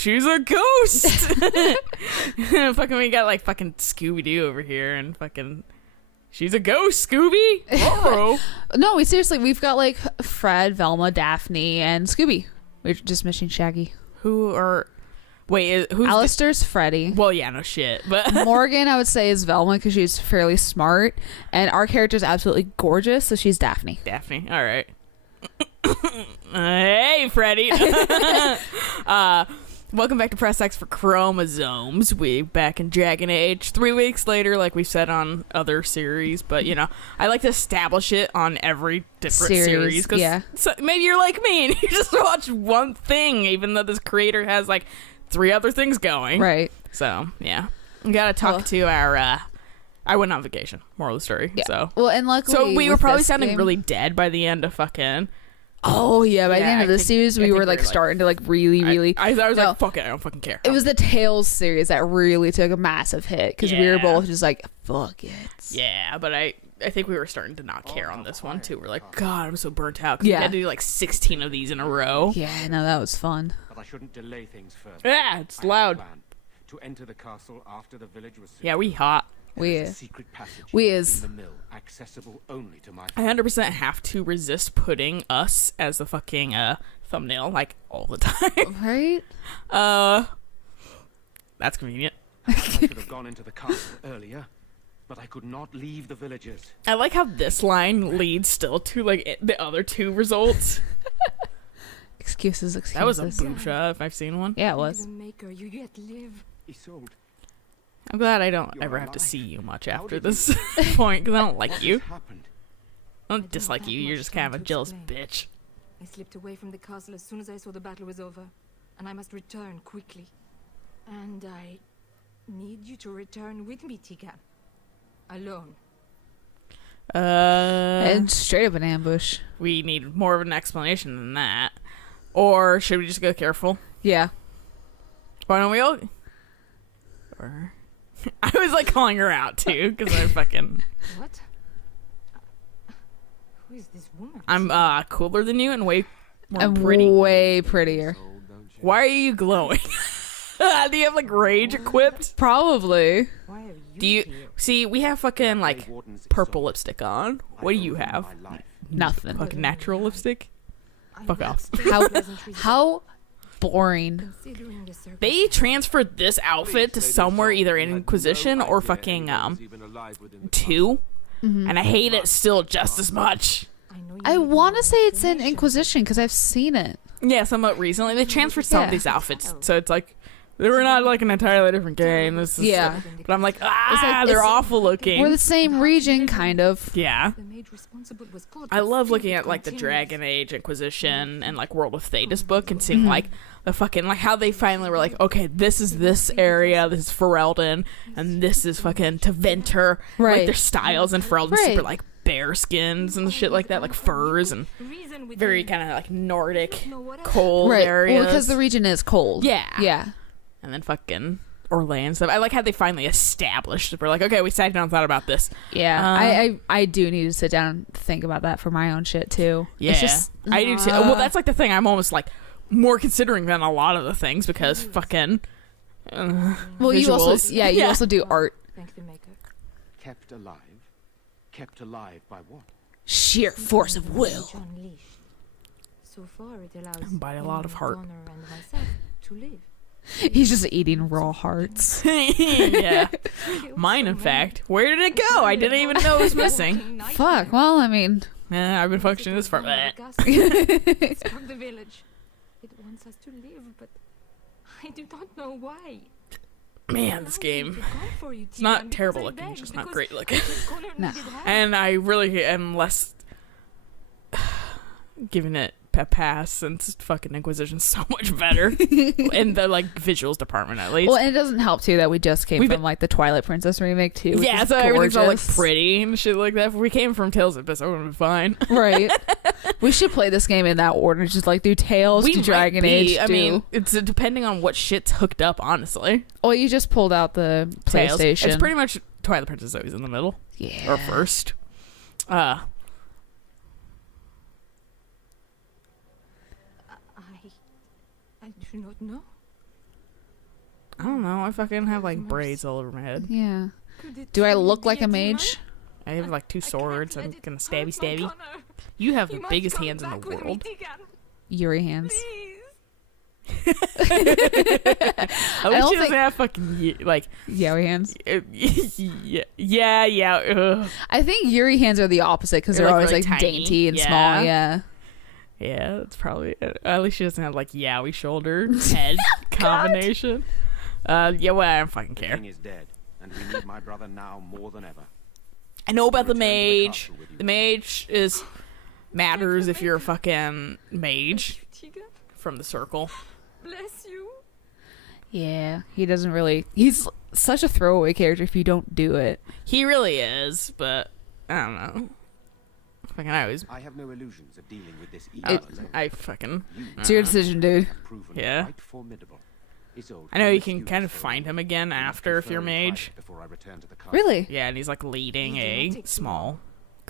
she's a ghost. Fucking, we got like fucking Scooby-Doo over here, and fucking, she's a ghost, Scooby. No, we've got like Fred, Velma, Daphne, and Scooby. We're just missing Shaggy. Who's Alistair's Freddy. Well, yeah, no shit, but Morgan, I would say, is Velma because she's fairly smart, and our character's absolutely gorgeous, so she's Daphne. Daphne, all right. Hey, Freddy. Welcome back to Press X for Chromosomes. We back in Dragon Age 3 weeks later, like we said on other series, but you know, I like to establish it on every different series because so maybe you're like me and you just watch one thing, even though this creator has like 3 other things going. Right. So yeah, we gotta talk to our I went on vacation, moral of the story. Yeah. So well, and luckily, so we were probably sounding really dead by the end of fucking Oh yeah, by the end of the series, we were like starting to like really. I was like, fuck it, I don't fucking care. It was the Tales series that really took a massive hit because we were both just like, fuck it. Yeah, but I think we were starting to not care on this one too. We're like, God, I'm so burnt out. We had to do like 16 of these in a row. Yeah, no, that was fun. But I shouldn't delay things further. Yeah, it's loud. To enter the castle after the village was yeah, we hot. We is. Secret passage is. in the mill, accessible only to my. I 100% have to resist putting us as the fucking thumbnail like all the time. Right? That's convenient. I should have gone into the castle earlier, but I could not leave the villagers. I like how this line leads still to like the other 2 results. Excuses. That was a boob shot if I've seen one. Yeah, it was. Maker, you yet live. Isolde. I'm glad I don't ever have to see you much after this point, because I don't like you. I don't dislike you, you're just kind of a jealous bitch. I slipped away from the castle as soon as I saw the battle was over, and I must return quickly. And I need you to return with me, Tigan. Alone. And straight up an ambush. We need more of an explanation than that. Or should we just go careful? Yeah. Why don't we all... Or... I was like calling her out too because I fucking. What? Who is this woman? I'm cooler than you and way more pretty. Way prettier. Why are you glowing? Do you have like rage equipped? Probably. Why are Do you see? We have fucking like purple lipstick on. What do you have? Nothing. Fucking natural lipstick. Fuck off. How boring. They transferred this outfit to somewhere either in Inquisition or fucking 2, and I hate it still just as much. I want to say it's in Inquisition because I've seen it. Yeah, somewhat recently they transferred some of these outfits, so it's like they were not like an entirely different game. This is but I'm like, they're awful looking. We're the same region, kind of. Yeah. I love looking at like the Dragon Age Inquisition and like World of Thetis book and seeing like the fucking like how they finally were like, okay, this is this area, this is Ferelden, and this is fucking Teventer. Right. Like their styles and Ferelden super like bear skins and shit like that, like furs and very kind of like Nordic cold areas. Well, because the region is cold. Yeah. Yeah. And then fucking Orlando stuff. I like how they finally established. We're like, okay, we sat down and thought about this. Yeah, I do need to sit down and think about that for my own shit too. Yeah, it's just, I do too. Well, that's like the thing. I'm almost like more considering than a lot of the things because fucking. Well, visuals. you also do art. Thank the maker. Kept alive? Kept alive by what? Sheer force of will. Unleashed. So far, it allows By a lot of heart. Honor and myself to live. He's just eating raw hearts. Yeah. Mine, in fact. Where did it go? I didn't even know it was missing. Fuck. Well, I mean. I've been functioning this far. Struck the village. It wants us to live, but I do not know why. Man, this game. It's not terrible looking, it's just not great looking. No. And I really am less giving it a pass since fucking Inquisition's so much better in the like visuals department at least. Well, and it doesn't help too that we just came from like the Twilight Princess remake too. Yeah, so everything's all like pretty and shit like that. If we came from Tales of Abyss, I would have been fine. Right. We should play this game in that order. Just like do Tales, do Dragon Age. I mean, it's depending on what shit's hooked up, honestly. Oh, you just pulled out the Tales. PlayStation. It's pretty much Twilight Princess always in the middle. Yeah. Or first. I do not know. I don't know. I fucking have like braids all over my head. Yeah. Do I look like a mage? I have like 2 swords. I'm gonna stabby. You have the biggest hands in the world. Yuri hands. At least she doesn't have fucking like Yuri hands. Yeah. Ugh. I think Yuri hands are the opposite because they're always really like tiny. dainty and small. Yeah. Yeah, that's probably it. At least she doesn't have like yowie shoulder head combination. Yeah, well, I don't fucking The care. king is dead, and we need my brother now more than ever. I know about the Return to the mage. castle with you. The mage is matters if you're a fucking mage Tiga, from the circle. bless you. Yeah. He doesn't really. He's such a throwaway character if you don't do it. He really is, but I don't know. Fucking I always I have no illusions of dealing with this evil. I fucking It's your decision, dude. Proven Yeah. quite formidable. Isolde I know can you can refuse kind of to find follow him me. again We must after if you're confer in mage. private before I return to the castle. Really? Yeah, and he's like leading He did not a take too small long.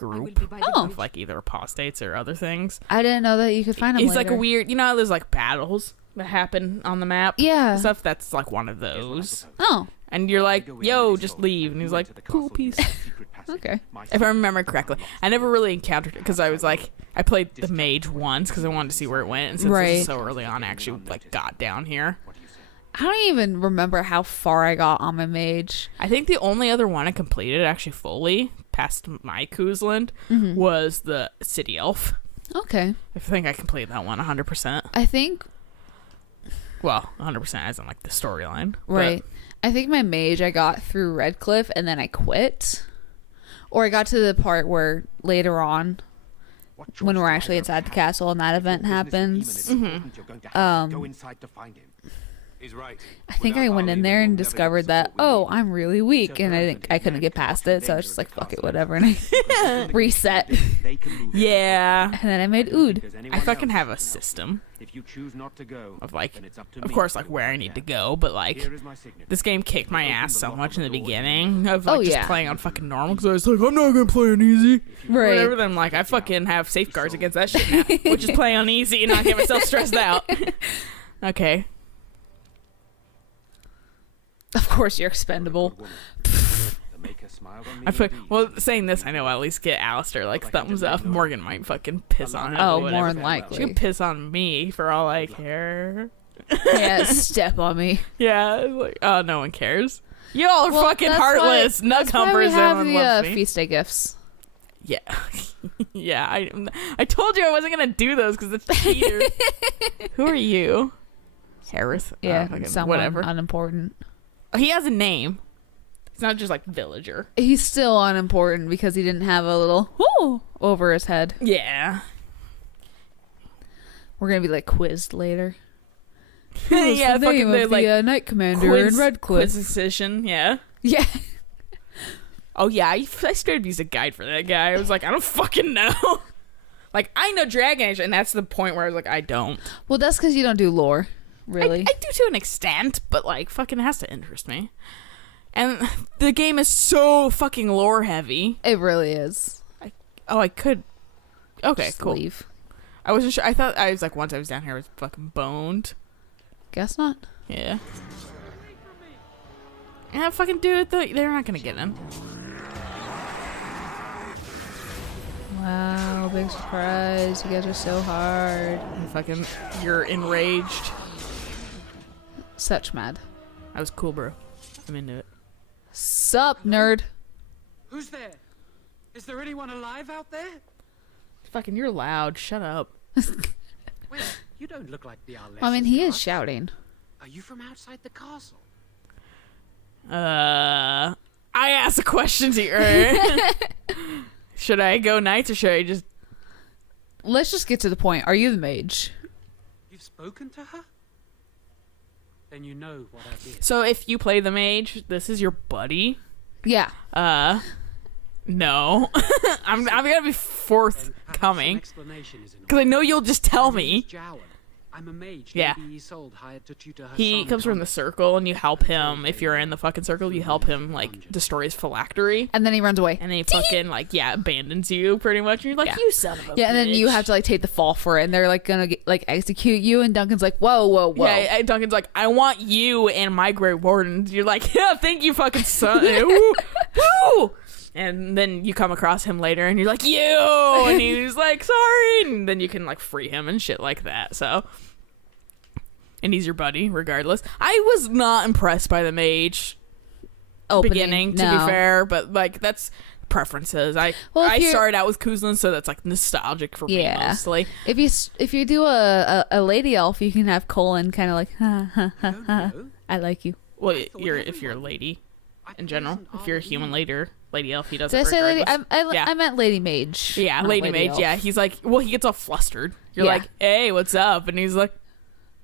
I will group be by the Oh. of like either apostates or other things. I didn't know that you could find him. He's like a later. weird, you know how there's like battles that happen on the map? Yeah. Stuff that's like one of Here's what I those. propose. Oh. And you're like, Go in yo, with just Isolde leave. and And he's you like, enter the cool, castle peace. using a secret passage. Okay. My If I remember correctly. I never really encountered it because I was like, I played the mage once because I wanted to see where it went. And since this Right. is so early on, I actually like got down here. What do you say? I don't even remember how far I got on my mage. I think the only other one I completed actually fully past my Kuzland was the City Elf. Okay. I think I completed that one 100%. I think, Well, 100% as in like the storyline. But- right. I think my mage I got through Redcliffe and then I quit. Or I got to the part where later on, What when choice we're do I actually have? inside the castle and that If your event business with Eamon happens. is important, you're going to have to go inside to find him. He's right. I think I went in there and discovered that, oh, I'm really weak, and I couldn't get past it, so I was just like, fuck it, whatever, and I reset. They can move Yeah. And then I made Ood. because I anyone fucking else have a can help you. system If you choose not to go, of like, then it's up to of me course, to like do where what I I need to can. go, but like, Here is my signature. this game kicked my ass so much in the beginning of Oh, like just yeah. playing on fucking normal because I was like, I'm not gonna play on easy. Right. Whatever. Then I'm like, I fucking have safeguards against that shit now, which is play on easy and not get myself stressed out. Okay. Of course, you're expendable. The maker smiled on me I put indeed. well saying this, I know I'll at least get Alistair like thumbs up. Morgan might fucking piss on it. Oh, or whatever. more than She likely. can piss on me for all I care. Yeah, step on me. Yeah, it's like, oh, no one cares. Y'all are Well, fucking that's heartless. why- Nug that's why we humpers. have Everyone the loves me. feast day gifts. Yeah, yeah. I told you I wasn't gonna do those because it's cheater. Who are you, Harris? Yeah, fucking someone whatever. unimportant. He has a name. He's not just like villager. He's still unimportant because he didn't have a little whoo over his head. Yeah. We're gonna be like quizzed later. Yeah, the fucking name the of like the Knight Commander in Redcliffe. Quizzition. Yeah. Yeah. Oh yeah, I started to use a guide for that guy. I was like, I don't fucking know. Like I know Dragon Age, and that's the point where I was like, I don't. Well, that's because you don't do lore, really. I do to an extent, but like fucking it has to interest me. And the game is so fucking lore heavy. It really is. I could. Okay, Just cool. leave. I wasn't sure. I thought I was like once I was down here, I was fucking boned. Guess not. Yeah. Yeah, fucking do it though. They're not gonna get in. Wow, big surprise. You guys are so hard. Fucking, you're enraged. Such mad. That was cool, bro. I'm into it. Sup, nerd? Who's there? Is there anyone alive out there? Fucking, you're loud. Shut up. Wait, you don't look like the Alayna. I mean, he is shouting. Are you from outside the castle? I asked a question to you. Should I go knights or should I just... Let's just get to the point. Are you the mage? You've spoken to her? Then you know what I did. So if you play the mage, this is your buddy? Yeah. No. I'm gonna be Then perhaps forthcoming. an explanation is in Because I order. know you'll just tell My name me. is Jowan. I'm a mage. Yeah. Lady Isolde hired to tutor her He son, comes from the Thomas. circle, and you help him. If you're in the fucking circle, you help him, like, destroy his phylactery. And then he runs away. And then he fucking, like, abandons you, pretty much. And you're like, Yeah. you son of a bitch. And then you have to, like, take the fall for it. And they're, like, gonna, execute you. And Duncan's like, whoa, whoa, whoa. Yeah, Duncan's like, I want you and my Grey Warden. You're like, yeah, thank you, fucking son. Woo! Woo! And then you come across him later, and you're like, you! And he's like, sorry! And then you can, like, free him and shit like that, so... And he's your buddy, regardless. I was not impressed by the mage beginning, to be fair, but, like, that's preferences. I started out with Kuzlin, so that's, like, nostalgic for me, mostly. If you do a lady elf, you can have Colin kind of like, I like you. Well, if you're a lady, in general. If you're a human lady elf, he doesn't. Did I say lady? Yeah. I meant lady mage. Yeah, lady mage. Elf. Yeah, he's like, well, he gets all flustered. You're like, hey, what's up? And he's like,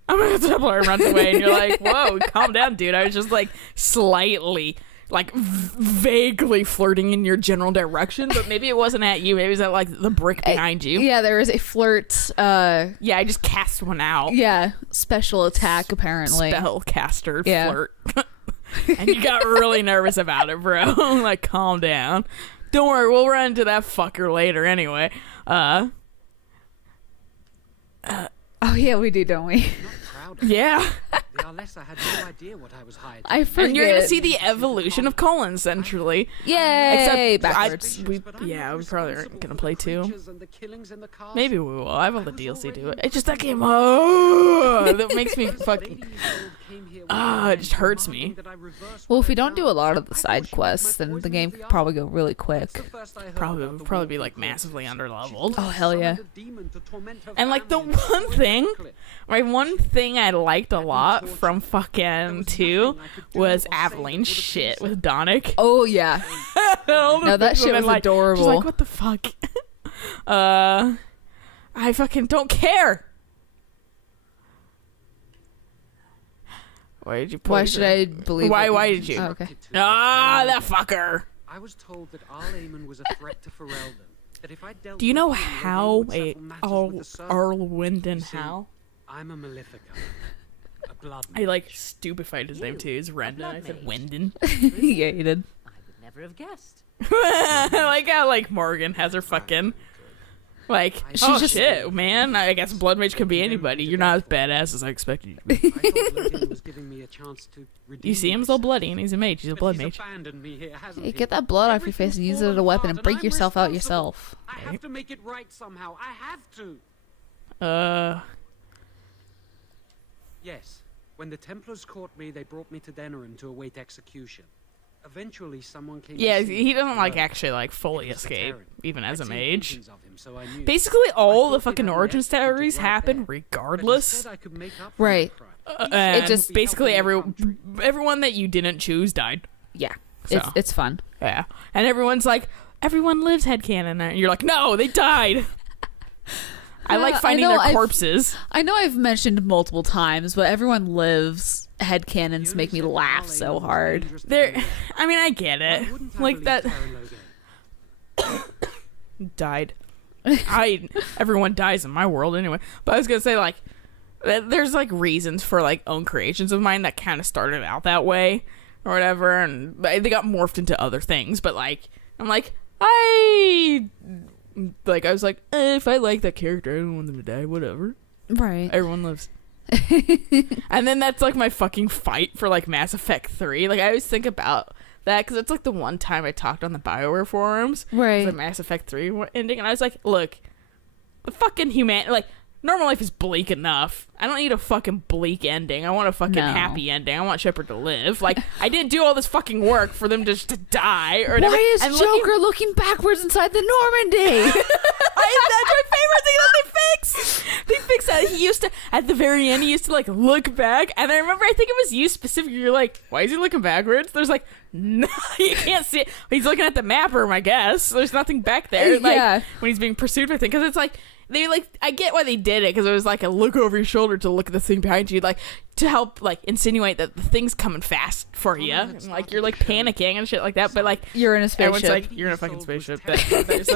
I'm gonna Templar, and runs away. And you're like, whoa, calm down, dude. I was just like slightly, like vaguely flirting in your general direction, but maybe it wasn't at you. Maybe it was at like the brick behind you. Yeah, there was a flirt. Yeah, I just cast one out. Yeah, special attack apparently. Spellcaster flirt. And you got really nervous about it, bro. Like, calm down. Don't worry, we'll run into that fucker later anyway. Oh yeah, we do, don't we? Yeah. The Alayna had no idea what I was hiding. I forget. And you're gonna see the evolution of Colin, essentially. Yay! Except backwards. we probably aren't gonna play 2. Maybe we will. I have all the DLC to it. It's just that game. Oh, that makes me fucking. It just hurts me. Well, if we don't do a lot of the side quests, then the game could probably go really quick. Probably be like massively underleveled. Oh hell yeah! And like the one thing I liked a lot from fucking 2 was Aveline's shit with Donick. Oh yeah. No, that shit was like, adorable. She's like, what the fuck? I fucking don't care. Why did you? Why should I believe? Why did you? Oh, okay. That fucker. I was told that Alayna was a threat to Ferelden. That if I dealt Do you know with him, how he would settle matters with the servant. Arlwinden See, how? I'm a Malefica. A blood I like stupefied his name too. It's Rendon. I said Winden. Yeah, you did. I would never have guessed. I like how like Morgan has her fucking like shit, man. I guess Blood Mage can be anybody. You're not as badass as I expected you to be. I thought Lillian was giving me a chance to redeem You see him, he's all bloody, and he's a mage. He's a But blood he's mage. abandoned me here, hasn't Hey, he? get that blood off your face and use it as a weapon and break yourself out yourself. I have to make it right somehow. I have to. Yes. When the Templars caught me, they brought me to Denerim to await execution. Eventually, someone came. Yeah, to see he me. doesn't like Well, actually like fully it was the escape, Terran. even as a I'd seen mage. visions of him, so I knew. Basically, all the thought fucking they had origin the executed stories right happen there. But regardless. instead I could make up for Right. my crime. And It just- basically helping the country. everyone that you didn't choose died. Yeah, So. it's fun. Yeah, and everyone's like, everyone lives headcanon, and you're like, no, they died. I like Yeah, finding I know, their corpses. I know I've mentioned multiple times, but everyone lives. Headcanons make me You laugh said so Alayna was hard. dangerous to They're, Denerim. I mean, I get Why it. wouldn't I Like believe that Terran Logan? died. Everyone dies in my world anyway. But I was gonna say like, there's like reasons for like own creations of mine that kind of started out that way or whatever, and they got morphed into other things. But like, I'm like, I was like, if I like that character, I don't want them to die. Whatever. Right. Everyone lives. And then that's like my fucking fight for like Mass Effect 3. Like I always think about that because it's like the one time I talked on the BioWare forums, Right. the Mass Effect 3 ending, and I was like, look, the fucking like normal life is bleak enough. I don't need a fucking bleak ending. I want a fucking happy ending. I want Shepard to live. Like I didn't do all this fucking work for them just to die or whatever. Why is And Joker looking backwards inside the Normandy? That's my favorite thing that they fix. They fix that. He used to, at the very end, he used to like look back, and I remember, I think it was you specifically. You're like, why is he looking backwards? There's like, no, you can't see it. He's looking at the map room, I guess. There's nothing back there. Like Yeah. when he's being pursued by things, because it's like. They like, I get why they did it because it was like a look over your shoulder to look at the thing behind you. Like to help like insinuate that the thing's coming fast for you, and, like you're like panicking and shit like that. But like You're in a spaceship. everyone's like, you're in a fucking spaceship. There's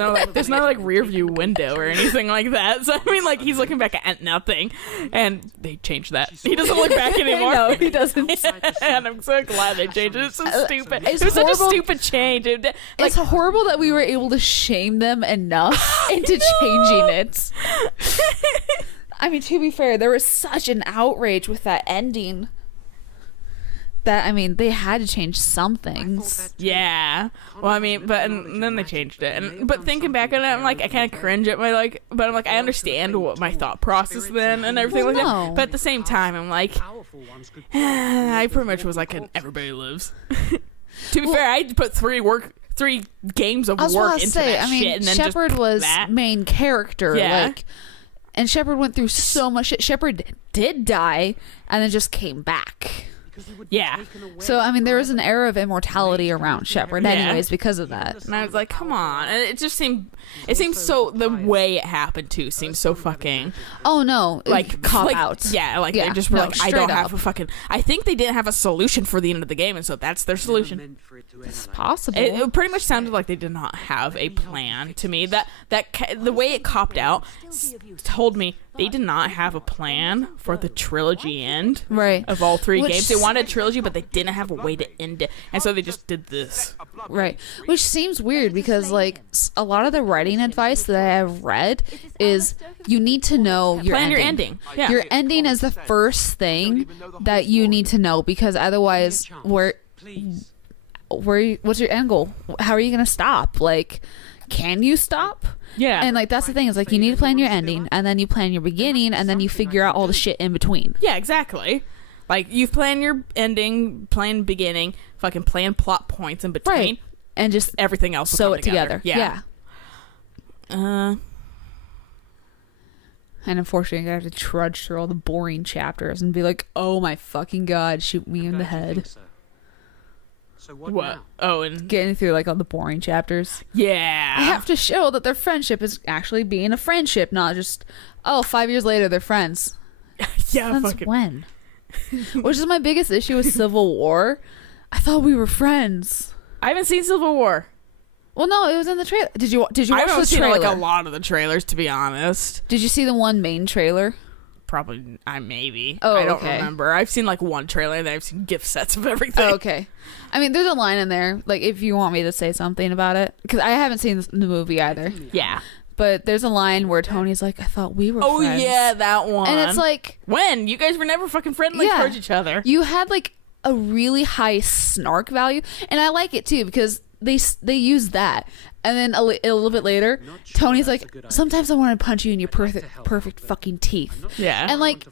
no like rear view window or anything like that. So I mean, like he's looking back at nothing, and they changed that. He doesn't look back anymore. No, he doesn't. And I'm so glad they changed it. It's so stupid. It's It was such a horrible. stupid change. It's horrible that we were able to shame them enough into changing it. I mean, to be fair, there was such an outrage with that ending that, I mean, they had to change some things. Yeah. Well, I mean, but and then they changed it. And but thinking back on it, I'm like, I kind of cringe at my like, but I'm like, I understand what my thought process then and everything like that. But at the same time, I'm like, I pretty much was like an everybody lives. To be fair, I put 3 games of work into that shit, and then Shepard was main character, like, and Shepard went through so much shit. Shepard did die, and then just came back. Yeah. So I mean, there was an era of immortality around Shepard, anyways, because of that. And I was like, come on, and it just seemed so. The way it happened too seems so fucking. Oh no, like cop out. Yeah, like they just were like, I don't have a fucking. I think they didn't have a solution for the end of the game, and so that's their solution. It's possible. It pretty much sounded like they did not have a plan to me. That the way it copped out told me they did not have a plan for the trilogy end of all 3 games. They wanted a trilogy, but they didn't have a way to end it, and so they just did this. Right, which seems weird because like a lot of the writing advice that I have read is you need to know your ending. Yeah. Your ending is the first thing that you need to know, because otherwise, what's your end goal? How are you gonna stop? Like, can you stop? Yeah. And like that's the thing, is like you need to plan your ending, and then you plan your beginning, and then you figure out all the shit in between. Yeah, exactly. Like you plan your ending, plan beginning, fucking plan plot points in between, right? And just everything else. Sew it together. Yeah. And unfortunately, I have to trudge through all the boring chapters and be like, "Oh my fucking god, shoot me in the head." So what? Now? Oh, and getting through like all the boring chapters. Yeah. I have to show that their friendship is actually being a friendship, not just 5 years later they're friends. Yeah. Since when? Which is my biggest issue with Civil War. I thought we were friends. I haven't seen Civil War. Well, no, it was in the trailer. Did you watch the trailer? I've seen like a lot of the trailers, to be honest. Did you see the one main trailer? Probably, maybe. Oh, I don't okay. remember. I've seen like one trailer, and then I've seen gift sets of everything. Oh, okay. I mean, there's a line in there, like, if you want me to say something about it, because I haven't seen the movie either. Yeah. But there's a line where Tony's like, I thought we were friends. Oh, yeah, that one. And it's like... When? You guys were never fucking friendly towards each other. You had, like, a really high snark value, and I like it, too, because they use that. And then a little bit later, Tony's like, sometimes I want to punch you in your perfect fucking teeth. Yeah. And like,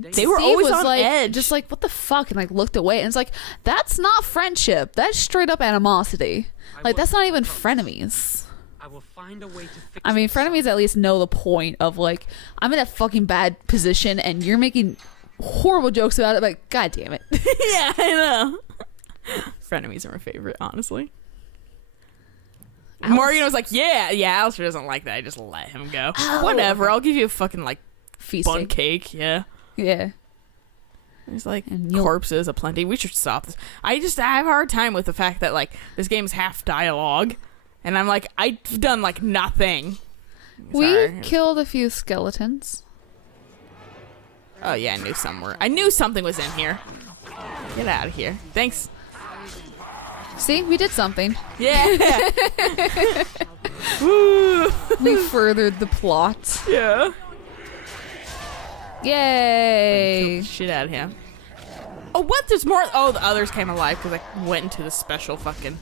they were always on like, edge. just like, what the fuck? And like looked away. And it's like, that's not friendship. That's straight up animosity. Like, that's not even frenemies. I will find a way to fix I mean, frenemies at least know the point of like, I'm in a fucking bad position and you're making horrible jokes about it. Like, god damn it. Yeah, I know. Frenemies are my favorite, honestly. Morgan was like, yeah, Alistair doesn't like that. I just let him go. Oh. Whatever, I'll give you a fucking, like, bun cake, yeah. Yeah. There's, like, corpses aplenty. We should stop this. I have a hard time with the fact that, like, this game's half dialogue. And I'm like, I've done, like, nothing. We killed a few skeletons. Oh, yeah, I knew something was in here. Get out of here. Thanks. See, we did something. Yeah. Woo. We furthered the plot. Yeah. Yay. Shit out of him. Oh, what? There's more. Oh, the others came alive because I went into the special fucking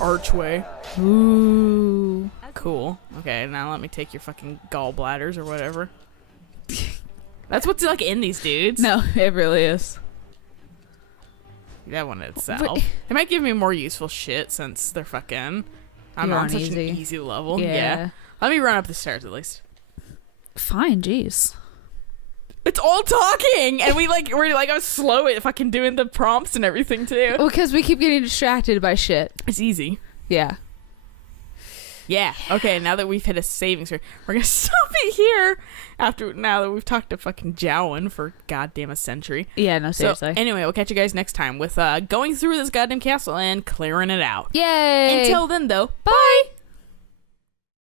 archway. Ooh. Cool. Okay, now let me take your fucking gallbladders or whatever. That's what's like in these dudes. No, it really is. That one itself. They might give me more useful shit since they're fucking... I'm on such an easy level. Yeah. Let me run up the stairs at least. Fine, jeez. It's all talking! And we're like, I'm slow at fucking doing the prompts and everything too. Well, because we keep getting distracted by shit. It's easy. Yeah. Yeah. Okay, now that we've hit a savings rate, we're gonna stop it here now that we've talked to fucking Jowan for goddamn a century. Yeah, no, seriously. So, anyway, we'll catch you guys next time with going through this goddamn castle and clearing it out. Yay! Until then, though, bye!